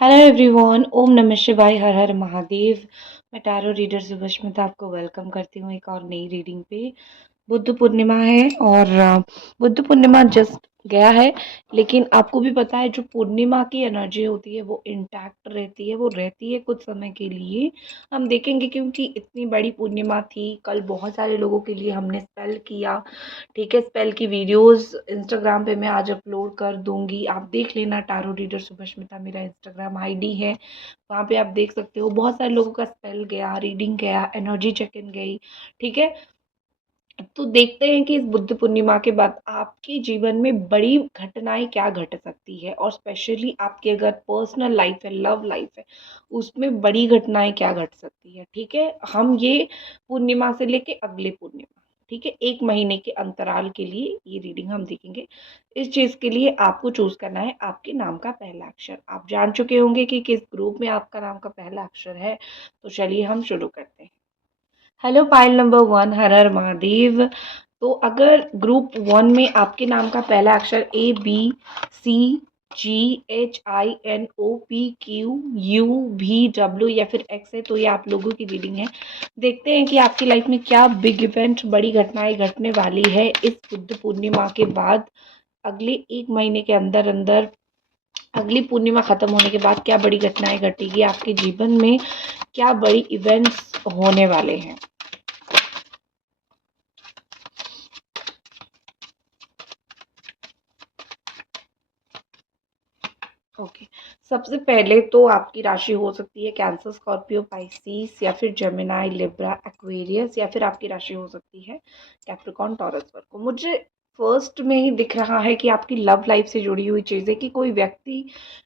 Hello everyone, ओम नमः शिवाय, हर हर महादेव। मैं टैरो रीडर सुभष्मिता आपको वेलकम करती हूँ एक और नई रीडिंग पे। बुद्ध पूर्णिमा है और बुद्ध पूर्णिमा जस्ट गया है। लेकिन आपको भी पता है जो पूर्णिमा की एनर्जी होती है वो इंटैक्ट रहती है, वो रहती है कुछ समय के लिए। हम देखेंगे क्योंकि इतनी बड़ी पूर्णिमा थी। कल बहुत सारे लोगों के लिए हमने स्पेल किया। ठीक है, स्पेल की वीडियोस इंस्टाग्राम पे मैं आज अपलोड कर दूंगी, आप देख लेना। टैरो रीडर सुभष्मिता मेरा इंस्टाग्राम आईडी है, वहाँ पे आप देख सकते हो। बहुत सारे लोगों का स्पेल गया, रीडिंग गया, एनर्जी चेक इन गई। ठीक है, तो देखते हैं कि इस बुद्ध पूर्णिमा के बाद आपके जीवन में बड़ी घटनाएं क्या घट सकती है, और स्पेशली आपकी अगर पर्सनल लाइफ है, लव लाइफ है, उसमें बड़ी घटनाएं क्या घट सकती है। ठीक है, हम ये पूर्णिमा से लेके अगले पूर्णिमा, ठीक है, 1 महीने के अंतराल के लिए ये रीडिंग हम देखेंगे। इस चीज के लिए आपको चूज करना है आपके नाम का पहला अक्षर। आप जान चुके होंगे कि किस ग्रुप में आपका नाम का पहला अक्षर है। तो चलिए हम शुरू करते हैं। हेलो पाइल नंबर 1, हर हर महादेव। तो अगर ग्रुप 1 में आपके नाम का पहला अक्षर ABCGHINOPQUUV या फिर एक्स है तो ये आप लोगों की रीडिंग है। देखते हैं कि आपकी लाइफ में क्या बिग इवेंट, बड़ी घटनाएं घटने वाली है इस बुद्ध पूर्णिमा के बाद। अगले 1 महीने के अंदर अंदर, अगली पूर्णिमा खत्म होने के बाद क्या बड़ी घटनाएं घटेगी आपके जीवन में, क्या बड़ी इवेंट्स होने वाले हैं। ओके, सबसे पहले तो आपकी राशि हो सकती है कैंसर, स्कॉर्पियो, पाइसिस या फिर जेमिनाई, लिब्रा, एक्वेरियस, या फिर आपकी राशि हो सकती है कैप्रिकॉर्न, टॉरस, वर्गो। मुझे फर्स्ट में ही दिख रहा है कि आपकी लव लाइफ से जुड़ी हुई चीज़ें, कि कोई व्यक्ति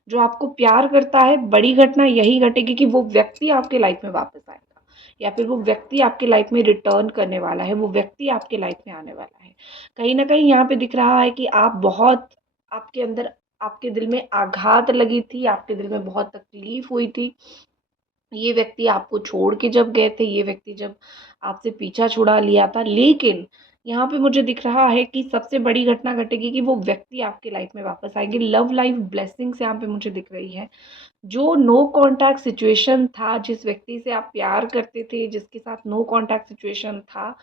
जो आपको प्यार करता है, बड़ी घटना यही घटेगी कि वो व्यक्ति आपके लाइफ में वापस आएगा, या फिर वो व्यक्ति आपके लाइफ में रिटर्न करने वाला है, वो व्यक्ति आपके लाइफ में आने वाला है। कहीं ना कहीं यहाँ पे दिख रहा है कि आप बहुत, आपके अंदर, आपके दिल में आघात लगी थी, आपके दिल में बहुत तकलीफ हुई थी। ये व्यक्ति आपको छोड़ के जब गए थे, ये व्यक्ति जब आपसे पीछा छुड़ा लिया था, लेकिन यहाँ पे मुझे दिख रहा है कि सबसे बड़ी घटना घटेगी कि वो व्यक्ति आपके लाइफ में वापस आएंगे। लव लाइफ ब्लेसिंग्स यहाँ पे मुझे दिख रही है। जो नो कांटेक्ट सिचुएशन था, जिस व्यक्ति से आप प्यार करते थे, जिसके साथ नो कांटेक्ट सिचुएशन था,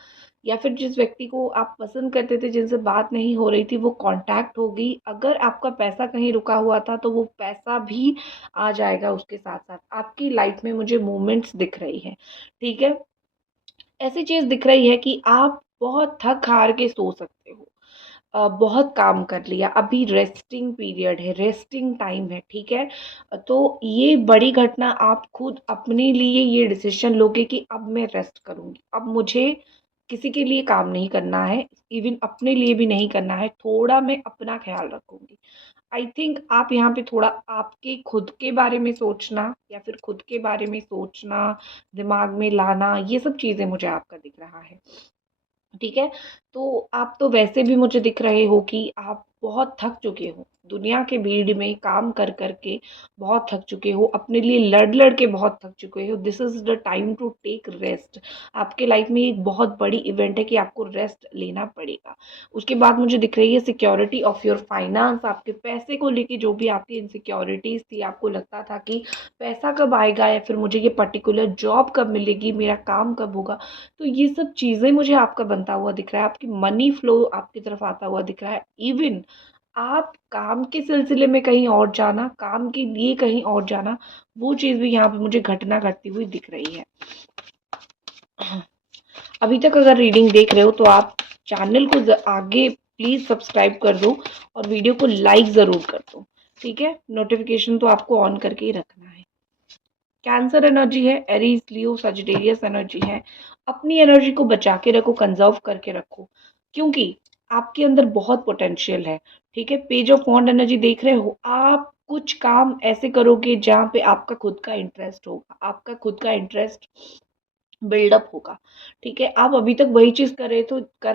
या फिर जिस व्यक्ति को आप पसंद करते थे, जिनसे बात नहीं हो रही थी, वो कांटेक्ट हो गई। अगर आपका पैसा कहीं रुका हुआ था तो वो पैसा भी आ जाएगा। उसके साथ साथ आपकी लाइफ में मुझे मूवमेंट्स दिख रही है। ठीक है, ऐसी चीज दिख रही है कि आप बहुत थक हार के सो सकते हो। बहुत काम कर लिया, अभी रेस्टिंग पीरियड है, रेस्टिंग टाइम है। ठीक है, तो ये बड़ी घटना, आप खुद अपने लिए ये डिसीजन लोगे कि अब मैं रेस्ट करूंगी, अब मुझे किसी के लिए काम नहीं करना है, इवन अपने लिए भी नहीं करना है, थोड़ा मैं अपना ख्याल रखूंगी। आई थिंक आप यहाँ पे थोड़ा आपके खुद के बारे में सोचना, या फिर खुद के बारे में सोचना, दिमाग में लाना, ये सब चीज़ें मुझे आपका दिख रहा है। ठीक है, तो आप तो वैसे भी मुझे दिख रहे हो कि आप बहुत थक चुके हो, दुनिया के भीड़ में काम कर कर के बहुत थक चुके हो, अपने लिए लड़ लड़ के बहुत थक चुके हो। This is the time to take rest. आपके लाइफ में एक बहुत बड़ी इवेंट है कि आपको रेस्ट लेना पड़ेगा। उसके बाद मुझे दिख रही है सिक्योरिटी ऑफ योर फाइनेंस। आपके पैसे को लेके जो भी आपकी इनसिक्योरिटीज थी, आपको लगता था कि पैसा कब आएगा, या फिर मुझे ये पर्टिकुलर जॉब कब मिलेगी, मेरा काम कब होगा, तो ये सब चीज़ें मुझे आपका बनता हुआ दिख रहा है। आपकी मनी फ्लो आपकी तरफ आता हुआ दिख रहा है। इवन आप काम के सिलसिले में कहीं और जाना, काम के लिए कहीं और जाना, वो चीज़ भी यहाँ पे मुझे घटना घटती हुई दिख रही है। अभी तक अगर रीडिंग देख रहे हो तो आप चैनल को आगे प्लीज सब्सक्राइब कर दो, और वीडियो को लाइक जरूर कर दो। ठीक है, नोटिफिकेशन तो आपको ऑन करके ही रखना है। कैंसर एनर्जी है, एरीज, लियो, सजिटेरियस एनर्जी है। अपनी एनर्जी को बचा के रखो, कंजर्व करके रखो, क्योंकि आपके अंदर बहुत पोटेंशियल है। ठीक है, पेज ऑफ वॉन्ड एनर्जी देख रहे हो, आप कुछ काम ऐसे करोगे जहाँ पे आपका खुद का इंटरेस्ट होगा, आपका खुद का इंटरेस्ट बिल्डअप होगा। ठीक है, आप अभी तक वही चीज कर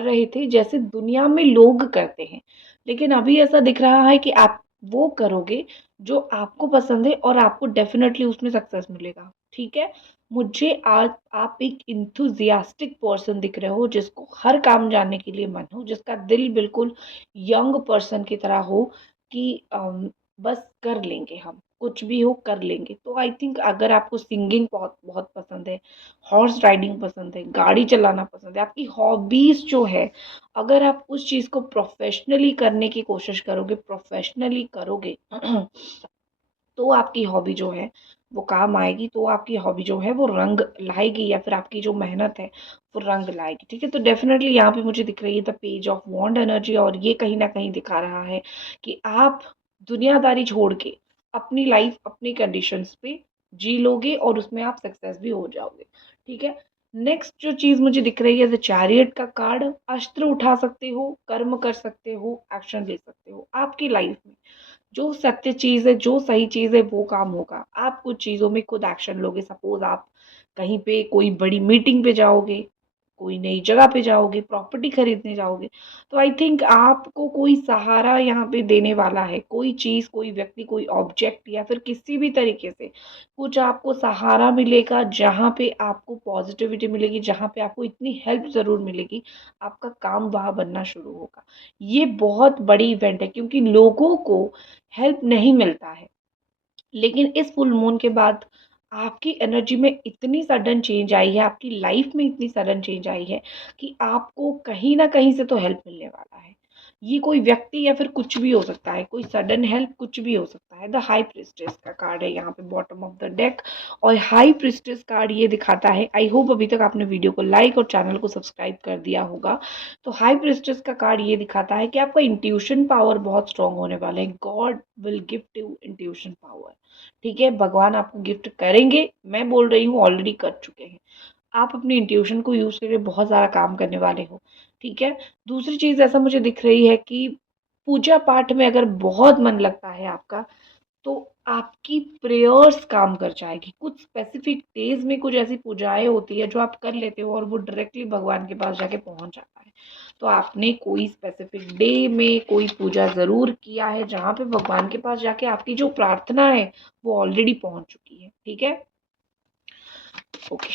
रहे थे जैसे दुनिया में लोग करते हैं, लेकिन अभी ऐसा दिख रहा है कि आप वो करोगे जो आपको पसंद है, और आपको डेफिनेटली उसमें सक्सेस मिलेगा। ठीक है, मुझे आज आप एक इंथुजियास्टिक पर्सन दिख रहे हो, जिसको हर काम जानने के लिए मन हो, जिसका दिल बिल्कुल यंग पर्सन की तरह हो कि बस कर लेंगे हम, कुछ भी हो कर लेंगे। तो आई थिंक अगर आपको सिंगिंग बहुत बहुत पसंद है, हॉर्स राइडिंग पसंद है, गाड़ी चलाना पसंद है, आपकी हॉबीज़ जो है, अगर आप उस चीज़ को प्रोफेशनली करने की कोशिश करोगे, प्रोफेशनली करोगे तो आपकी हॉबी जो है वो काम आएगी, तो आपकी हॉबी जो है वो रंग लाएगी, या फिर आपकी जो मेहनत है वो रंग लाएगी। ठीक है, तो डेफिनेटली यहाँ पे मुझे दिख रही है the page of wand energy, और ये कहीं ना कहीं दिखा रहा है कि आप दुनियादारी छोड़ के अपनी लाइफ अपनी कंडीशंस पे जी लोगे और उसमें आप सक्सेस भी हो जाओगे। ठीक है, नेक्स्ट जो चीज मुझे दिख रही है द चैरियट का कार्ड, अस्त्र उठा सकते हो, कर्म कर सकते हो, एक्शन ले सकते हो। आपकी लाइफ में जो सत्य चीज़ है, जो सही चीज़ है वो काम होगा। आप कुछ चीज़ों में खुद एक्शन लोगे, सपोज़ आप कहीं पे कोई बड़ी मीटिंग पे जाओगे, कोई नई जगह पे जाओगे, प्रॉपर्टी खरीदने जाओगे, तो आई थिंक आपको कोई सहारा यहाँ पे देने वाला है, कोई चीज़, कोई व्यक्ति, कोई ऑब्जेक्ट, या फिर किसी भी तरीके से कुछ आपको सहारा मिलेगा, जहाँ पे आपको पॉजिटिविटी मिलेगी, जहाँ पे आपको इतनी हेल्प ज़रूर मिलेगी, आपका काम वहाँ बनना शुरू होगा। ये बहुत बड़ी इवेंट है क्योंकि लोगों को हेल्प नहीं मिलता है, लेकिन इस फुल मून के बाद आपकी एनर्जी में इतनी सडन चेंज आई है, आपकी लाइफ में इतनी सडन चेंज आई है कि आपको कहीं ना कहीं से तो हेल्प मिलने वाला है। ये कोई व्यक्ति या फिर कुछ भी हो सकता है, कोई सडन हेल्प कुछ भी हो सकता है। द हाई प्रिस्टेस का कार्ड है यहाँ पे बॉटम ऑफ द डेक, और हाई प्रिस्टेस कार्ड ये दिखाता है, आई होप अभी तक आपने वीडियो को लाइक और चैनल को सब्सक्राइब कर दिया होगा। तो हाई प्रिस्टेस का कार्ड ये दिखाता है कि आपका इंट्यूशन पावर बहुत स्ट्रांग होने वाला है। God will gift you intuition power. ठीक है, भगवान आपको गिफ्ट करेंगे, मैं बोल रही हूँ ऑलरेडी कर चुके हैं। आप अपनी इंट्यूशन को यूज़ करके बहुत सारा काम करने वाले हो। ठीक है, दूसरी चीज़ ऐसा मुझे दिख रही है कि पूजा पाठ में अगर बहुत मन लगता है आपका, तो आपकी प्रेयर्स काम कर जाएगी। कुछ स्पेसिफिक डेज में कुछ ऐसी पूजाएं होती है जो आप कर लेते हो और वो डायरेक्टली भगवान के पास जाके पहुंच जाता है। तो आपने कोई स्पेसिफिक डे में कोई पूजा ज़रूर किया है जहाँ पे भगवान के पास जाके आपकी जो प्रार्थना है वो ऑलरेडी पहुंच चुकी है। ठीक है, okay,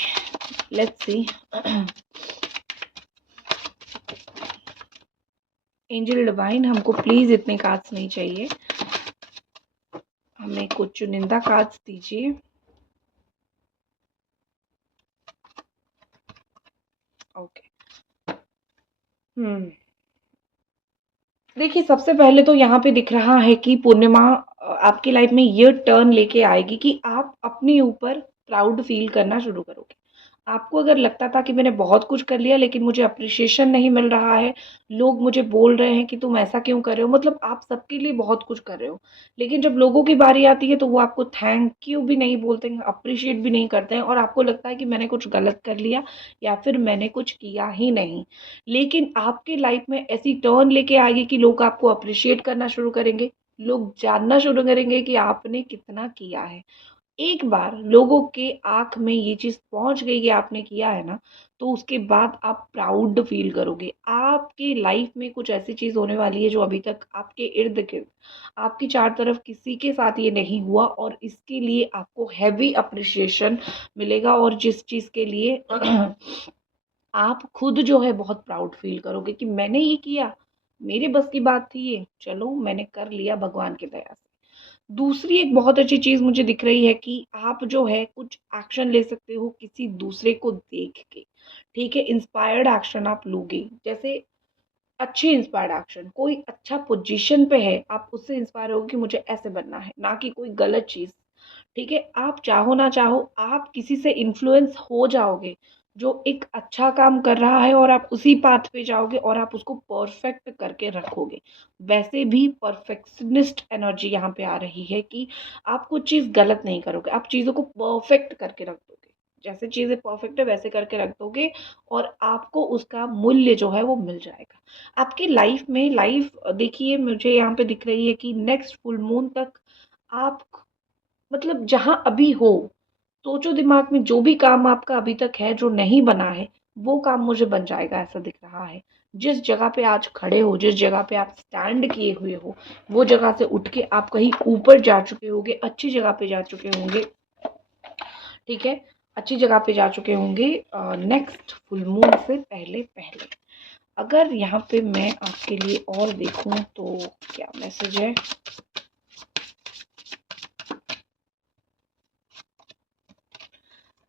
let's see. Angel divine, हमको प्लीज इतने कार्ड्स नहीं चाहिए, हमें कुछ चुनिंदा कार्ड्स दीजिए। ओके, देखिए, सबसे पहले तो यहाँ पे दिख रहा है कि पूर्णिमा आपकी लाइफ में ये टर्न लेके आएगी कि आप अपने ऊपर प्राउड फील करना शुरू करोगे। आपको अगर लगता था कि मैंने बहुत कुछ कर लिया लेकिन मुझे अप्रिशिएशन नहीं मिल रहा है, लोग मुझे बोल रहे हैं कि तुम ऐसा क्यों कर रहे हो, मतलब आप सबके लिए बहुत कुछ कर रहे हो, लेकिन जब लोगों की बारी आती है तो वो आपको थैंक यू भी नहीं बोलते हैं, अप्रिशिएट भी नहीं करते हैं, और आपको लगता है कि मैंने कुछ गलत कर लिया या फिर मैंने कुछ किया ही नहीं। लेकिन आपकी लाइफ में ऐसी टर्न लेके आएगी कि लोग आपको अप्रिशिएट करना शुरू करेंगे, लोग जानना शुरू करेंगे कि आपने कितना किया है। एक बार लोगों के आँख में ये चीज़ पहुँच गई कि आपने किया है ना, तो उसके बाद आप प्राउड फ़ील करोगे। आपकी लाइफ़ में कुछ ऐसी चीज़ होने वाली है जो अभी तक आपके इर्द-गिर्द, आपकी चारों तरफ किसी के साथ ये नहीं हुआ, और इसके लिए आपको हेवी एप्रिसिएशन मिलेगा, और जिस चीज़ के लिए आप खुद जो है बहुत प्राउड फ़ील करोगे कि मैंने ये किया, मेरे बस की बात थी ये, चलो मैंने कर लिया भगवान की दया से। दूसरी एक बहुत अच्छी चीज़ मुझे दिख रही है कि आप जो है कुछ एक्शन ले सकते हो किसी दूसरे को देख के। ठीक है, इंस्पायर्ड एक्शन आप लोगे, जैसे अच्छी इंस्पायर्ड एक्शन, कोई अच्छा पोजीशन पे है, आप उससे इंस्पायर हो कि मुझे ऐसे बनना है, ना कि कोई गलत चीज़। ठीक है, आप चाहो ना चाहो आप किसी से इन्फ्लुएंस हो जाओगे जो एक अच्छा काम कर रहा है, और आप उसी पाथ पे जाओगे और आप उसको परफेक्ट करके रखोगे। वैसे भी परफेक्शनिस्ट एनर्जी यहाँ पे आ रही है कि आप कुछ चीज़ गलत नहीं करोगे, आप चीज़ों को परफेक्ट करके रख दोगे, जैसे चीज़ें परफेक्ट है वैसे करके रख दोगे, और आपको उसका मूल्य जो है वो मिल जाएगा। आपकी लाइफ में लाइफ देखिए, मुझे यहाँ पे दिख रही है कि नेक्स्ट फुल मून तक आप, मतलब जहाँ अभी हो, सोचो दिमाग में जो भी काम आपका अभी तक है जो नहीं बना है, वो काम मुझे बन जाएगा ऐसा दिख रहा है। जिस जगह पे आज खड़े हो, जिस जगह पे आप स्टैंड किए हुए हो, वो जगह से उठ के आप कहीं ऊपर जा चुके होंगे, अच्छी जगह पे जा चुके होंगे। ठीक है, अच्छी जगह पे जा चुके होंगे नेक्स्ट फुल मून से पहले पहले। अगर यहाँ पे मैं आपके लिए और देखूं तो क्या मैसेज है।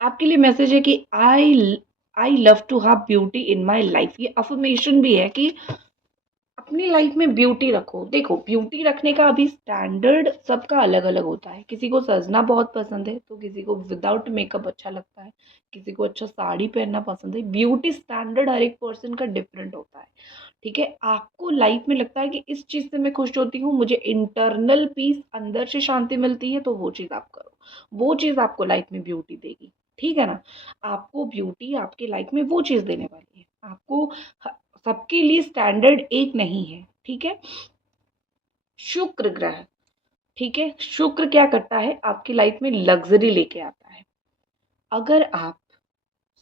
आपके लिए मैसेज है कि I love to have beauty in my life. ये अफर्मेशन भी है कि अपनी लाइफ में ब्यूटी रखो। देखो, ब्यूटी रखने का अभी स्टैंडर्ड सबका अलग अलग होता है। किसी को सजना बहुत पसंद है तो किसी को विदाउट मेकअप अच्छा लगता है, किसी को अच्छा साड़ी पहनना पसंद है। ब्यूटी स्टैंडर्ड हर एक पर्सन का डिफरेंट होता है। ठीक है, आपको लाइफ में लगता है कि इस चीज़ से मैं खुश होती हूँ, मुझे इंटरनल पीस, अंदर से शांति मिलती है, तो वो चीज़ आप करो। वो चीज़ आपको लाइफ में ब्यूटी देगी। ठीक है ना? आपको ब्यूटी आपकी लाइफ में वो चीज़ देने वाली है। आपको सबके लिए स्टैंडर्ड एक नहीं है। ठीक है? शुक्र ग्रह, ठीक है, शुक्र क्या करता है, आपकी लाइफ में लग्जरी लेके आता है। अगर आप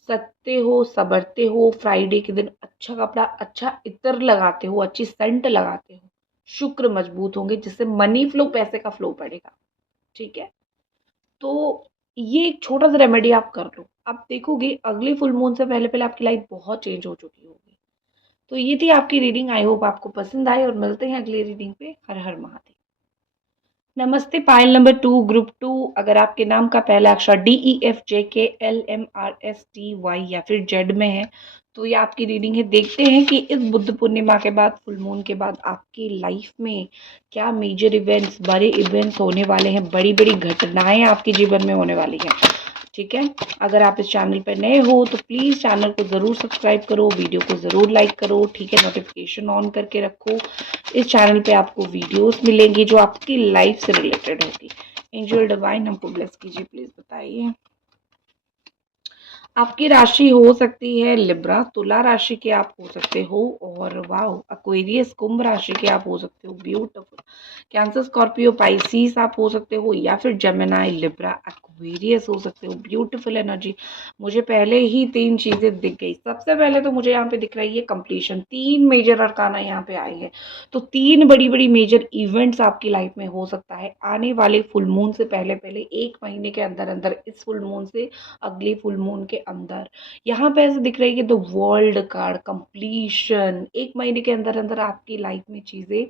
सजते हो, संवरते हो, फ्राइडे के दिन अच्छा कपड़ा, अच्छा इत्र लगाते हो, अच्छी सेंट लगाते हो, शुक्र मजबूत होंगे, जिससे मनी फ्लो, पैसे का फ्लो बढ़ेगा। ठीक है? तो ये एक छोटा सा रेमेडी आप कर लो, आप देखोगे अगले फुल मून से पहले पहले आपकी लाइफ बहुत चेंज हो चुकी होगी। तो ये थी आपकी रीडिंग। आई होप आपको पसंद आए, और मिलते हैं अगली रीडिंग पे। हर हर महादेव। नमस्ते पायल नंबर 2, ग्रुप 2। अगर आपके नाम का पहला अक्षर DEFJKLMRSTY या फिर जेड में है तो ये आपकी रीडिंग है। देखते हैं कि इस बुद्ध पूर्णिमा के बाद, फुल मून के बाद, आपकी लाइफ में क्या मेजर इवेंट्स, बड़े इवेंट्स होने वाले हैं, बड़ी बड़ी घटनाएं आपके जीवन में होने वाली हैं। ठीक है? अगर आप इस चैनल पर नए हो तो प्लीज़ चैनल को ज़रूर सब्सक्राइब करो, वीडियो को ज़रूर लाइक करो। ठीक है? नोटिफिकेशन ऑन करके रखो। इस चैनल पे आपको वीडियोस मिलेंगी जो आपकी लाइफ से रिलेटेड होगी। एंजल डिवाइन हमको ब्लेस कीजिए, प्लीज़ बताइए। आपकी राशि हो सकती है लिब्रा, तुला राशि के आप हो सकते हो, और वाओ एक्वेरियस, कुंभ राशि के आप हो सकते हो, ब्यूटीफुल। कैंसर, स्कॉर्पियो, पाइसिस आप हो सकते हो, या फिर जेमिनाई, लिब्रा, एक्वेरियस हो सकते हो। Beautiful energy. मुझे पहले ही 3 चीज़ें दिख गई। सबसे पहले तो मुझे यहाँ पे दिख रही है कंप्लीशन। 3 मेजर अरकाना यहाँ पे आई है। तो 3 बड़ी बड़ी मेजर इवेंट्स आपकी लाइफ में हो सकता है आने वाले फुल मून से पहले पहले, 1 महीने के अंदर अंदर, इस फुल मून से अगले फुल मून के अंदर। यहाँ पे ऐसे दिख रही है कि द वर्ल्ड कार्ड, कंप्लीशन। 1 महीने के अंदर अंदर आपकी लाइफ में चीज़ें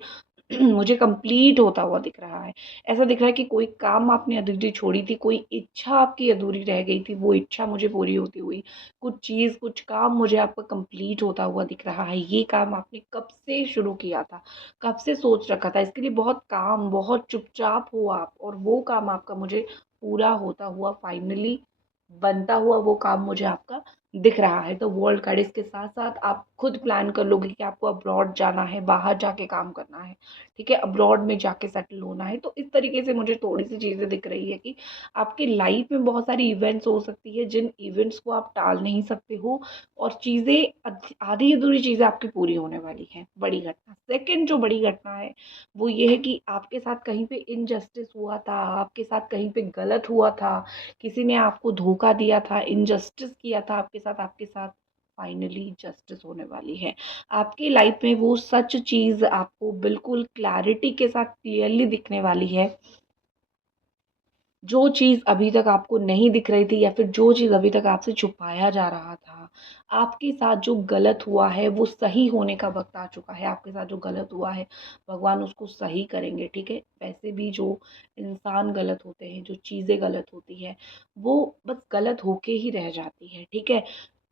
मुझे कंप्लीट होता हुआ दिख रहा है। ऐसा दिख रहा है कि कोई काम आपने अधूरी छोड़ी थी, कोई इच्छा आपकी अधूरी रह गई थी, वो इच्छा मुझे पूरी होती हुई, कुछ चीज़, कुछ काम मुझे आपका कंप्लीट होता हुआ दिख रहा है। ये काम आपने कब से शुरू किया था, कब से सोच रखा था, इसके लिए बहुत काम, बहुत चुपचाप हो आप, और वो काम आपका मुझे पूरा होता हुआ, फाइनली बनता हुआ वो काम मुझे आपका दिख रहा है। तो वर्ल्ड कार्ड, इसके साथ साथ आप खुद प्लान कर लोगे कि आपको अब्रॉड जाना है, बाहर जाके काम करना है। ठीक है? अब्रॉड में जाके सेटल होना है। तो इस तरीके से मुझे थोड़ी सी चीज़ें दिख रही है कि आपकी लाइफ में बहुत सारी इवेंट्स हो सकती है, जिन इवेंट्स को आप टाल नहीं सकते हो, और चीज़ें आधी अधूरी चीज़ें आपकी पूरी होने वाली हैं। बड़ी घटना, सेकंड जो बड़ी घटना है वो ये है कि आपके साथ कहीं पे इनजस्टिस हुआ था, आपके साथ कहीं पे गलत हुआ था, किसी ने आपको धोखा दिया था, इनजस्टिस किया था आपके साथ फाइनली जस्टिस होने वाली है। आपकी लाइफ में वो सच चीज़ आपको बिल्कुल क्लैरिटी के साथ क्लियरली दिखने वाली है। जो चीज़ अभी तक आपको नहीं दिख रही थी, या फिर जो चीज़ अभी तक आपसे छुपाया जा रहा था, आपके साथ जो गलत हुआ है वो सही होने का वक्त आ चुका है। आपके साथ जो गलत हुआ है, भगवान उसको सही करेंगे। ठीक है? वैसे भी जो इंसान गलत होते हैं, जो चीज़ें गलत होती है, वो बस गलत होके ही रह जाती है। ठीक है?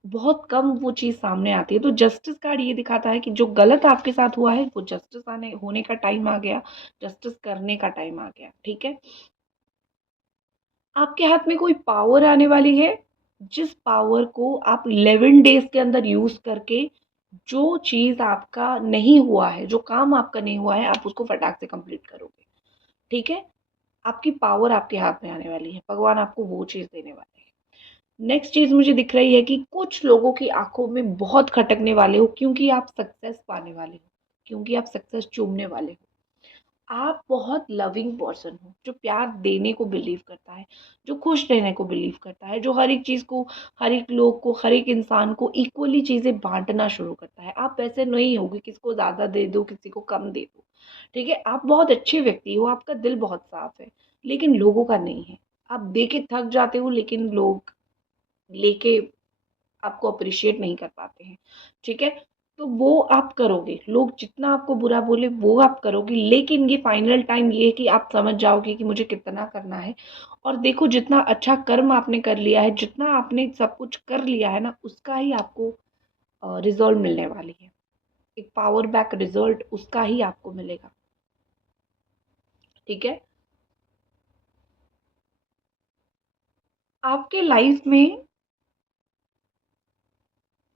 बहुत कम वो चीज़ सामने आती है। तो जस्टिस कार्ड ये दिखाता है कि जो गलत आपके साथ हुआ है, वो जस्टिस आने होने का टाइम आ गया, जस्टिस करने का टाइम आ गया। ठीक है? आपके हाथ में कोई पावर आने वाली है, जिस पावर को आप 11 डेज़ के अंदर यूज़ करके, जो चीज़ आपका नहीं हुआ है, जो काम आपका नहीं हुआ है, आप उसको फटाक से कंप्लीट करोगे। ठीक है? आपकी पावर आपके हाथ में आने वाली है। भगवान आपको वो चीज़ देने वाले हैं। नेक्स्ट चीज़ मुझे दिख रही है कि कुछ लोगों की आँखों में बहुत खटकने वाले हो, क्योंकि आप सक्सेस पाने वाले हो, क्योंकि आप सक्सेस चूमने वाले हो। आप बहुत लविंग पर्सन हो, जो प्यार देने को बिलीव करता है, जो खुश रहने को बिलीव करता है, जो हर एक चीज़ को, हर एक लोग को, हर एक इंसान को इक्वली चीज़ें बाँटना शुरू करता है। आप वैसे नहीं हो कि किसी को ज़्यादा दे दो, किसी को कम दे दो। ठीक है? आप बहुत अच्छे व्यक्ति हो, आपका दिल बहुत साफ़ है, लेकिन लोगों का नहीं है। आप दे के थक जाते हो, लेकिन लोग लेके आपको अप्रिशिएट नहीं कर पाते हैं। ठीक है? तो वो आप करोगे, लोग जितना आपको बुरा बोले वो आप करोगे, लेकिन ये फाइनल टाइम ये है कि आप समझ जाओगे कि मुझे कितना करना है। और देखो जितना अच्छा कर्म आपने कर लिया है, जितना आपने सब कुछ कर लिया है ना, उसका ही आपको रिजल्ट मिलने वाली है। एक पावर बैक रिजल्ट उसका ही आपको मिलेगा। ठीक है। आपके लाइफ में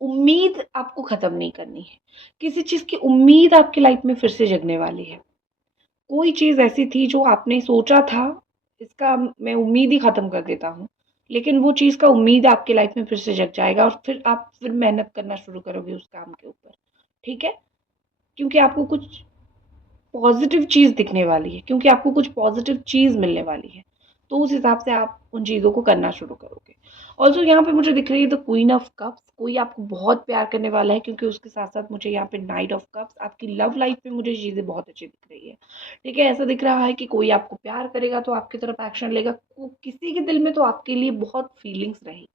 उम्मीद आपको खत्म नहीं करनी है। किसी चीज की उम्मीद आपकी लाइफ में फिर से जगने वाली है। कोई चीज ऐसी थी जो आपने सोचा था, इसका मैं उम्मीद ही खत्म कर देता हूँ, लेकिन वो चीज का उम्मीद आपकी लाइफ में फिर से जग जाएगा और फिर आप फिर मेहनत करना शुरू करोगे उस काम के ऊपर। ठीक है। क्योंकि आपको कुछ पॉजिटिव चीज़ दिखने वाली है, क्योंकि आपको कुछ पॉजिटिव चीज़ मिलने वाली है। तो उस हिसाब से आप उन चीज़ों को करना शुरू करोगे। और जो यहाँ पे मुझे दिख रही है द क्वीन ऑफ कप्स, कोई आपको बहुत प्यार करने वाला है, क्योंकि उसके साथ साथ मुझे यहाँ पे नाइट ऑफ कप्स, आपकी लव लाइफ में मुझे चीज़ें बहुत अच्छी दिख रही है। ठीक है। ऐसा दिख रहा है कि कोई आपको प्यार करेगा तो आपकी तरफ एक्शन लेगा। किसी के दिल में तो आपके लिए बहुत फीलिंग्स रहेगी,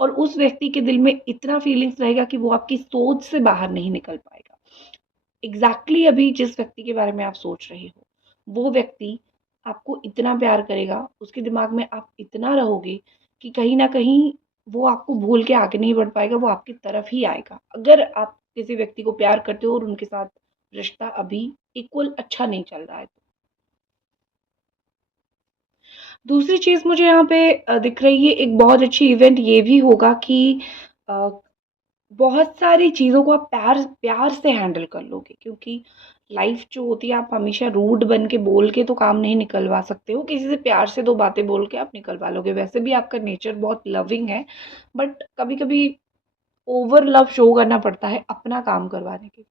और उस व्यक्ति के दिल में इतना फीलिंग्स रहेगा कि वो आपकी सोच से बाहर नहीं निकल पाएगा। एग्जैक्टली अभी जिस व्यक्ति के बारे में आप सोच रहे हो, वो व्यक्ति आपको इतना प्यार करेगा, उसके दिमाग में आप इतना रहोगे कि कहीं ना कहीं वो आपको भूल के आगे नहीं बढ़ पाएगा, वो आपकी तरफ ही आएगा। अगर आप किसी व्यक्ति को प्यार करते हो और उनके साथ रिश्ता अभी इक्वल अच्छा नहीं चल रहा है तो। दूसरी चीज मुझे यहाँ पे दिख रही है, एक बहुत अच्छी इवेंट ये भी होगा कि अ, बहुत सारी चीज़ों को आप प्यार प्यार से हैंडल कर लोगे, क्योंकि लाइफ जो होती है, आप हमेशा रूड बन के बोल के तो काम नहीं निकलवा सकते हो। किसी से प्यार से दो बातें बोल के आप निकलवा लोगे। वैसे भी आपका नेचर बहुत लविंग है, बट कभी कभी ओवर लव शो करना पड़ता है अपना काम करवाने के लिए।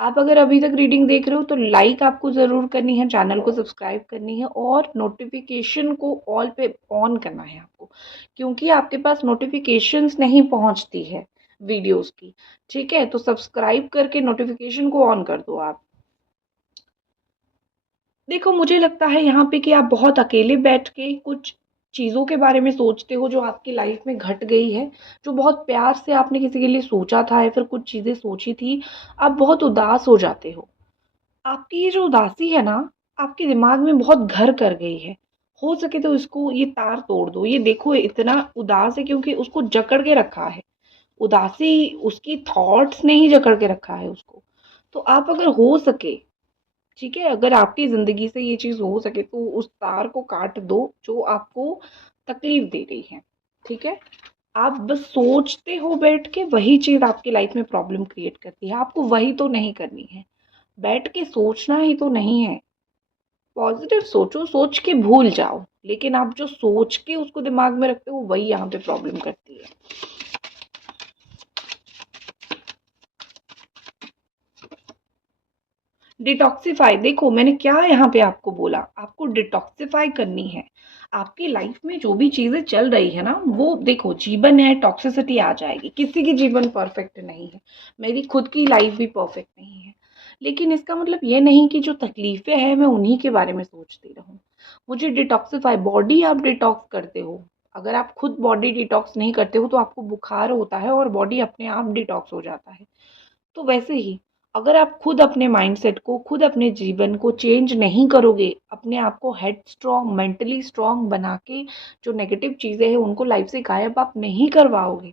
आप अगर अभी तक रीडिंग देख रहे हो तो लाइक आपको ज़रूर करनी है, चैनल को सब्सक्राइब करनी है, और नोटिफिकेशन को ऑल पे ऑन करना है आपको, क्योंकि आपके पास नोटिफिकेशंस नहीं पहुंचती है वीडियोस की। ठीक है। तो सब्सक्राइब करके नोटिफिकेशन को ऑन कर दो आप। देखो मुझे लगता है यहाँ पे कि आप बहुत अकेले बैठ के कुछ चीज़ों के बारे में सोचते हो जो आपकी लाइफ में घट गई है, जो बहुत प्यार से आपने किसी के लिए सोचा था या फिर कुछ चीज़ें सोची थी। आप बहुत उदास हो जाते हो। आपकी ये जो उदासी है ना, आपके दिमाग में बहुत घर कर गई है। हो सके तो इसको ये तार तोड़ दो। ये देखो इतना उदास है क्योंकि उसको जकड़ के रखा है। उदासी उसकी थॉट्स ने ही जकड़ के रखा है उसको। तो आप अगर हो सके, ठीक है, अगर आपकी ज़िंदगी से ये चीज़ हो सके तो उस तार को काट दो जो आपको तकलीफ दे रही है। ठीक है। आप बस सोचते हो बैठ के, वही चीज़ आपकी लाइफ में प्रॉब्लम क्रिएट करती है। आपको वही तो नहीं करनी है, बैठ के सोचना ही तो नहीं है। पॉजिटिव सोचो, सोच के भूल जाओ, लेकिन आप जो सोच के उसको दिमाग में रखते हो वही यहाँ पे प्रॉब्लम करती है। डिटॉक्सिफाई, देखो मैंने क्या यहाँ पे आपको बोला, आपको डिटॉक्सिफाई करनी है। आपकी लाइफ में जो भी चीजें चल रही है ना, वो देखो जीवन है, टॉक्सिसिटी आ जाएगी। किसी की जीवन परफेक्ट नहीं है, मेरी खुद की लाइफ भी परफेक्ट नहीं है, लेकिन इसका मतलब ये नहीं कि जो तकलीफें हैं मैं उन्हीं के बारे में सोचती रहूं। मुझे डिटॉक्सिफाई, बॉडी आप डिटॉक्स करते हो, अगर आप खुद बॉडी डिटॉक्स नहीं करते हो तो आपको बुखार होता है और बॉडी अपने आप डिटॉक्स हो जाता है। तो वैसे ही अगर आप खुद अपने माइंडसेट को, खुद अपने जीवन को चेंज नहीं करोगे, अपने आप को हेड स्ट्रॉन्ग, मेंटली स्ट्रॉन्ग बना के जो नेगेटिव चीज़ें हैं उनको लाइफ से गायब आप नहीं करवाओगे,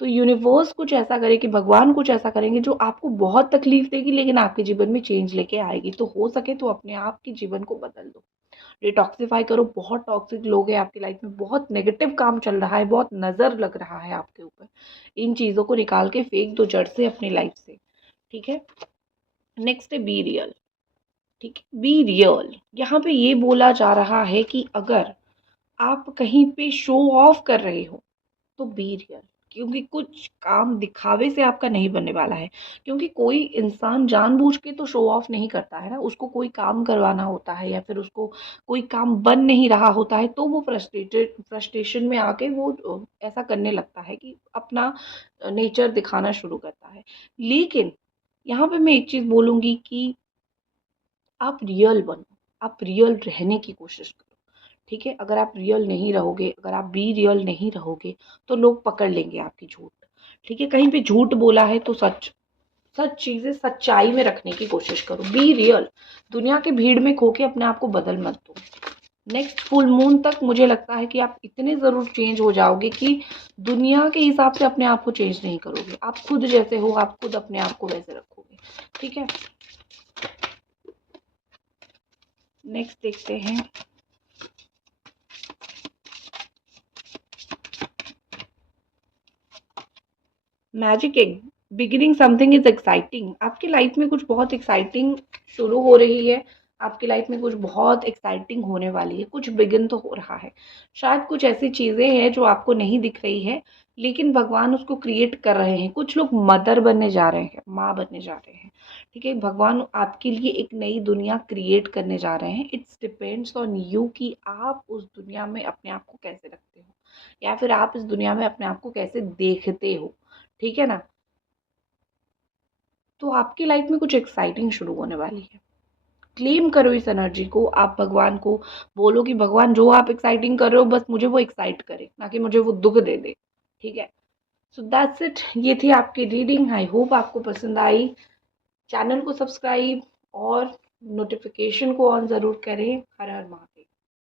तो यूनिवर्स कुछ ऐसा करे, कि भगवान कुछ ऐसा करेंगे जो आपको बहुत तकलीफ देगी लेकिन आपके जीवन में चेंज लेके आएगी। तो हो सके तो अपने आप के जीवन को बदल दो, डिटॉक्सिफाई करो। बहुत टॉक्सिक लोग हैं आपकी लाइफ में, बहुत नेगेटिव काम चल रहा है, बहुत नज़र लग रहा है आपके ऊपर। इन चीज़ों को निकाल के फेंक दो जड़ से अपनी लाइफ से। ठीक है। नेक्स्ट है बी रियल। ठीक है। बी रियल, यहाँ पे ये बोला जा रहा है कि अगर आप कहीं पे शो ऑफ कर रहे हो तो बी रियल, क्योंकि कुछ काम दिखावे से आपका नहीं बनने वाला है। क्योंकि कोई इंसान जानबूझ के तो शो ऑफ नहीं करता है ना, उसको कोई काम करवाना होता है या फिर उसको कोई काम बन नहीं रहा होता है तो वो फ्रस्ट्रेशन में आके वो ऐसा करने लगता है कि अपना नेचर दिखाना शुरू करता है। लेकिन यहाँ पे मैं एक चीज़ बोलूँगी कि आप रियल बनो, आप रियल रहने की कोशिश करो। ठीक है। अगर आप रियल नहीं रहोगे, अगर आप बी रियल नहीं रहोगे तो लोग पकड़ लेंगे आपकी झूठ। ठीक है। कहीं पे झूठ बोला है तो सच सच चीज़ें सच्चाई में रखने की कोशिश करो, बी रियल। दुनिया की भीड़ में खो के अपने आप को बदल मत दो। नेक्स्ट फुल मून तक मुझे लगता है कि आप इतने ज़रूर चेंज हो जाओगे कि दुनिया के हिसाब से अपने आप को चेंज नहीं करोगे। आप खुद जैसे हो, आप खुद अपने आप को वैसे रखोगे। ठीक है, नेक्स्ट देखते हैं। Magic egg, beginning something is exciting. आपकी लाइफ में कुछ बहुत एक्साइटिंग शुरू हो रही है। आपकी लाइफ में कुछ बहुत एक्साइटिंग होने वाली है, कुछ बिगिन तो हो रहा है। शायद कुछ ऐसी चीज़ें हैं जो आपको नहीं दिख रही है, लेकिन भगवान उसको क्रिएट कर रहे हैं। कुछ लोग मदर बनने जा रहे हैं, माँ बनने जा रहे हैं। ठीक है, भगवान आपके लिए एक नई दुनिया क्रिएट करने जा रहे हैं। इट्स डिपेंड्स ऑन यू कि आप उस दुनिया में अपने आप को कैसे रखते हो, या फिर आप इस दुनिया में अपने आप को कैसे देखते हो। ठीक है ना, तो आपकी लाइफ में कुछ एक्साइटिंग शुरू होने वाली है। क्लेम करो इस एनर्जी को। आप भगवान को बोलो कि भगवान जो आप एक्साइटिंग कर रहे हो, बस मुझे वो एक्साइट करे, ना कि मुझे वो दुख दे दे। ठीक है, सो दैट्स इट। ये थी आपकी रीडिंग। आई होप आपको पसंद आई। चैनल को सब्सक्राइब और नोटिफिकेशन को ऑन ज़रूर करें। हर हर महादेव।